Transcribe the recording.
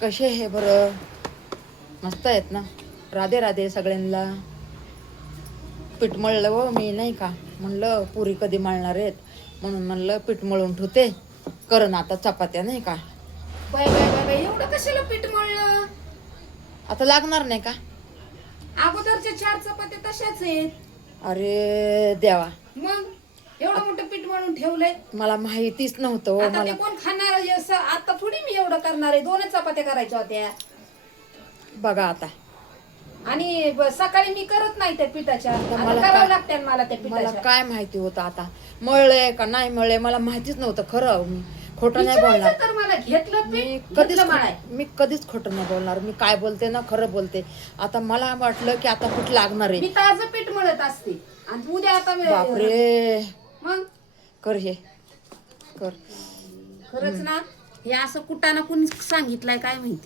कसे हे बरं? मस्त आहेत ना? राधे राधे सगळ्यांना. पीठ मळलं व मी नाही का, म्हणलं पुरी कधी मळणार आहेत म्हणून म्हणलं पीठ मळून ठेवते, करण आता चपात्या नाही का. बाय बाय बाय बाय, एवढं कशाला पीठ मळलं? आता लागणार नाही का? अगोदरच्या 4 चपात्या तशाच आहेत. अरे देवा, मग एवढं मोठं पीठ मळून ठेवलंय. मला माहितीच नव्हतं हो. आता ते मला कोण खाणार आहे? आता थोडी मी एवढं करणार आहे. 2च चपात्या करायच्या होत्या. बघा आता, आणि सकाळी मी करत नाही त्या पिठाच्या. आता मला करावं काय- लागते मला त्या मला पिठाच्या. काय माहिती होतं आता मळलंय का नाही मळलंय, मला माहितीच नव्हतं. खरं मी खोटं नाही बोलणार. विचारायचं तर मला, घेतलं मी पीठ, कधीच घेतलं मळाय. मी कधीच खोटं नाही बोलणार. मी काय बोलते ना खरं बोलते. आता मला वाटलं की आता पीठ लागणार मी आहे. ताजं पीठ मळत असते आणि उद्या आता बापरे, मग कर हे कर. खरंच ना, हे असं कुटाणा कोणी सांगितलंय काय माहिती.